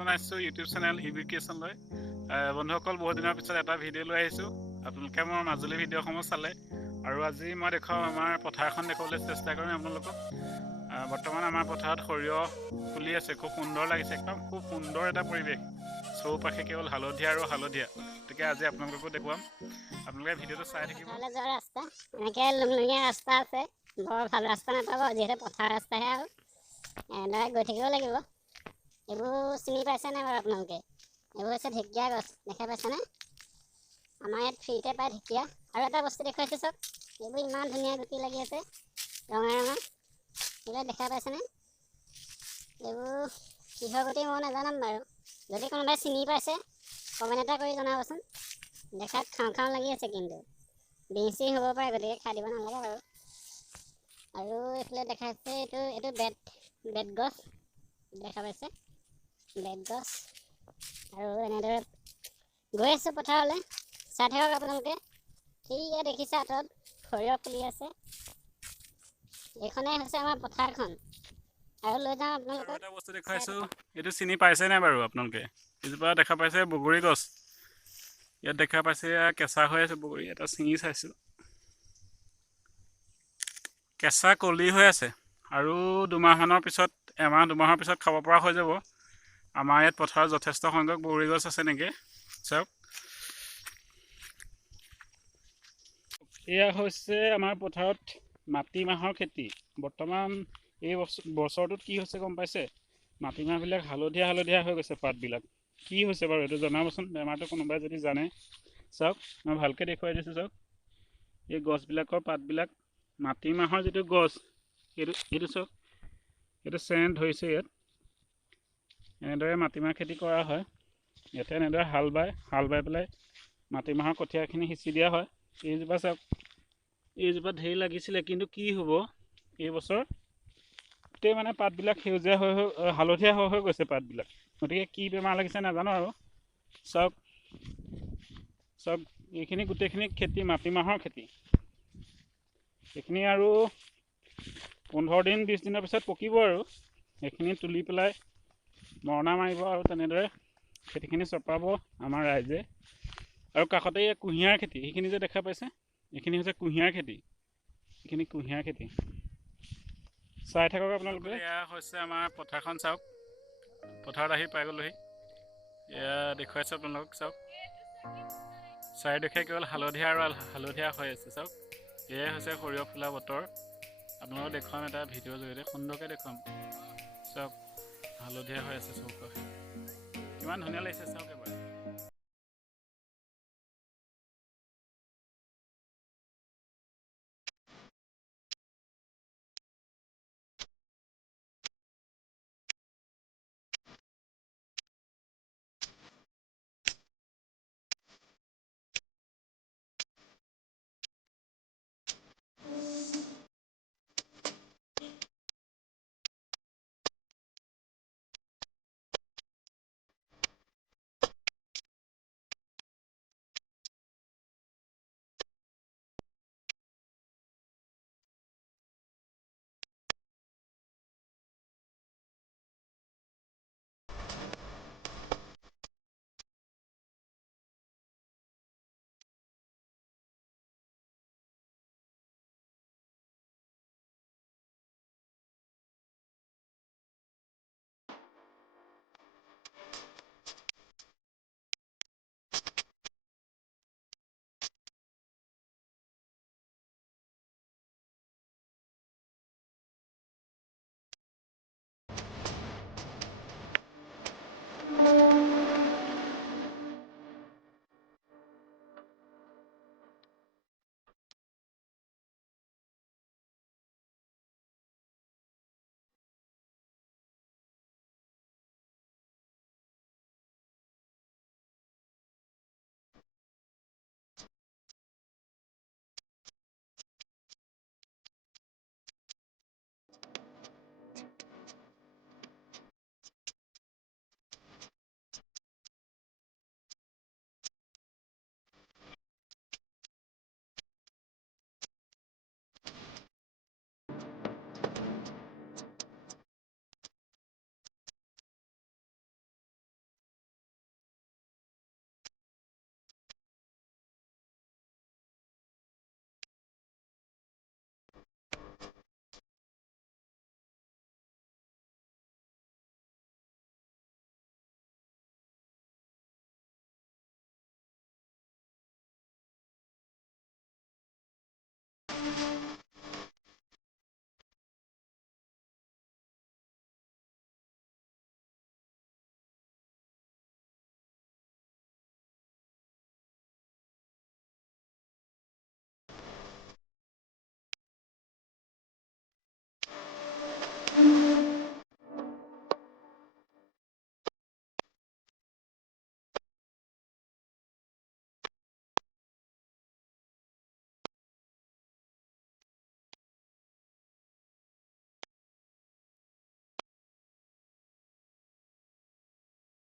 জনাইছোঁ YouTube channel ইভিকেশ্যনলৈ। বন্ধুসকল, বহুত দিনৰ পিছত এটা ভিডিঅ' লৈ আহিছোঁ। আপোনালোকে মোৰ মাজুলী ভিডিঅ'সমূহ চালে, আৰু আজি মই দেখুৱাম আমাৰ পথাৰখন দেখুৱাবলৈ চেষ্টা কৰিম আপোনালোকক। বৰ্তমান আমাৰ পথাৰত সৰিয়হ ফুলি আছে, খুব সুন্দৰ লাগিছে, একদম খুব সুন্দৰ এটা পৰিৱেশ। চৌপাশে কেৱল হালধীয়া আৰু হালধীয়া। গতিকে আজি আপোনালোককো দেখুৱাম, আপোনালোকে ভিডিঅ'টো চাই থাকিব। যোৱা ৰাস্তা এনেকৈ লুংলুঙীয়া ৰাস্তা আছে, বৰ ভাল ৰাস্তা নাপাব, যিহেতু পথাৰ ৰাস্তাহে আৰু এনেদৰে গৈ থাকিব লাগিব। এইবোৰ চিনি পাইছেনে বাৰু আপোনালোকে? এইবোৰ হৈছে ঢেকীয়া গছ, দেখা পাইছেনে? আমাৰ ইয়াত ফ্ৰীতে পায় ঢেকীয়া। আৰু এটা বস্তু দেখুৱাইছোঁ চাওক, এইবোৰ ইমান ধুনীয়া গুটি লাগি আছে, ৰঙা ৰঙা, এইবিলাক দেখা পাইছেনে? এইবোৰ কিহৰ গুটি মই নাজানাম বাৰু, যদি কোনোবাই চিনি পাইছে কমেণ্ট এটা কৰি জনাবচোন। দেখাত খাওঁ খাওঁ লাগি আছে, কিন্তু বিঞ্চি হ'ব পাৰে, গতিকে খাই দিব নালাগে বাৰু। আৰু এইফালে দেখাইছে এইটো বেত গছ, দেখা পাইছে, বেত গছ। আৰু এনেদৰে গৈ আছোঁ পথাৰলৈ, চাই থাকক আপোনালোকে। ঠিক দেখিছে আঁতৰত সৰিয়হ ফুলি আছে, এইখনেই হৈছে আমাৰ পথাৰখন। আৰু লৈ যাওঁ আপোনালোকক। এটা বস্তু দেখুৱাইছোঁ, এইটো চিনি পাইছে নাই বাৰু আপোনালোকে? এজোপা দেখা পাইছে বগৰী গছ, ইয়াত দেখা পাইছে কেঁচা হৈ আছে বগৰী, এটা ছিঙি চাইছোঁ, কেঁচা কলি হৈ আছে। আৰু দুমাহমানৰ পিছত, দুমাহৰ পিছত খাব পৰা হৈ যাব। আমাৰ ইয়াত পথাৰত যথেষ্ট সংখ্যক বগৰী গছ আছে নেকি, চাওক। এয়া হৈছে আমাৰ পথাৰত মাটিমাহৰ খেতি। বৰ্তমান এই বছৰটোত কি হৈছে গম পাইছে? মাটিমাহবিলাক হালধীয়া হালধীয়া হৈ গৈছে, পাতবিলাক। কি হৈছে বাৰু এইটো জনাবচোন, বেমাৰটো কোনোবাই যদি জানে। চাওক, মই ভালকৈ দেখুৱাই দিছোঁ, চাওক। এই গছবিলাকৰ পাতবিলাক, মাটিমাহৰ যিটো গছ, এইটো চাওক, এইটো চেৰেণ্ট ধৰিছে ইয়াত। এনেদৰে মাটিমাহ খেতি কৰা হয়। ইয়াতে এনেদৰে হাল বাই পেলাই মাটিমাহৰ কঠীয়াখিনি সিঁচি দিয়া হয়। এইজোপা চাওক, এইজোপা ঢেৰ লাগিছিলে, কিন্তু কি হ'ব এইবছৰ গোটেই মানে পাতবিলাক সেউজীয়া হালধীয়া হৈ গৈছে পাতবিলাক। গতিকে কি বেমাৰ লাগিছে নাজানো আৰু। চাওক, এইখিনি গোটেইখিনি খেতি, মাটিমাহৰ খেতি। এইখিনি আৰু 15 দিন 20 দিনৰ পিছত পকিব, আৰু সেইখিনি তুলি পেলাই মৰণা মাৰিব, আৰু তেনেদৰে খেতিখিনি চপাব আমাৰ ৰাইজে। আৰু কাষতে কুঁহিয়াৰ খেতি, সেইখিনি যে দেখা পাইছে, এইখিনি হৈছে কুঁহিয়াৰ খেতি। এইখিনি কুঁহিয়াৰ খেতি, চাই থাকক আপোনালোকে। এয়া হৈছে আমাৰ পথাৰখন, চাওক। পথাৰত আহি পাই গ'লোহি। এয়া দেখুৱাইছোঁ আপোনালোকক, চাওক। চাৰিওদিশে কেৱল হালধীয়া আৰু হালধীয়া হৈ আছে, চাওক। এয়াই হৈছে সৰিয়হ ফুলা বতৰ। আপোনালোকক দেখুৱাম এটা ভিডিঅ'ৰ জৰিয়তে, সুন্দৰকৈ দেখুৱাম। চাওক, হালধীয়া হৈ আছে চৌপাশে, কিমান ধুনীয়া লাগিছে চাওক।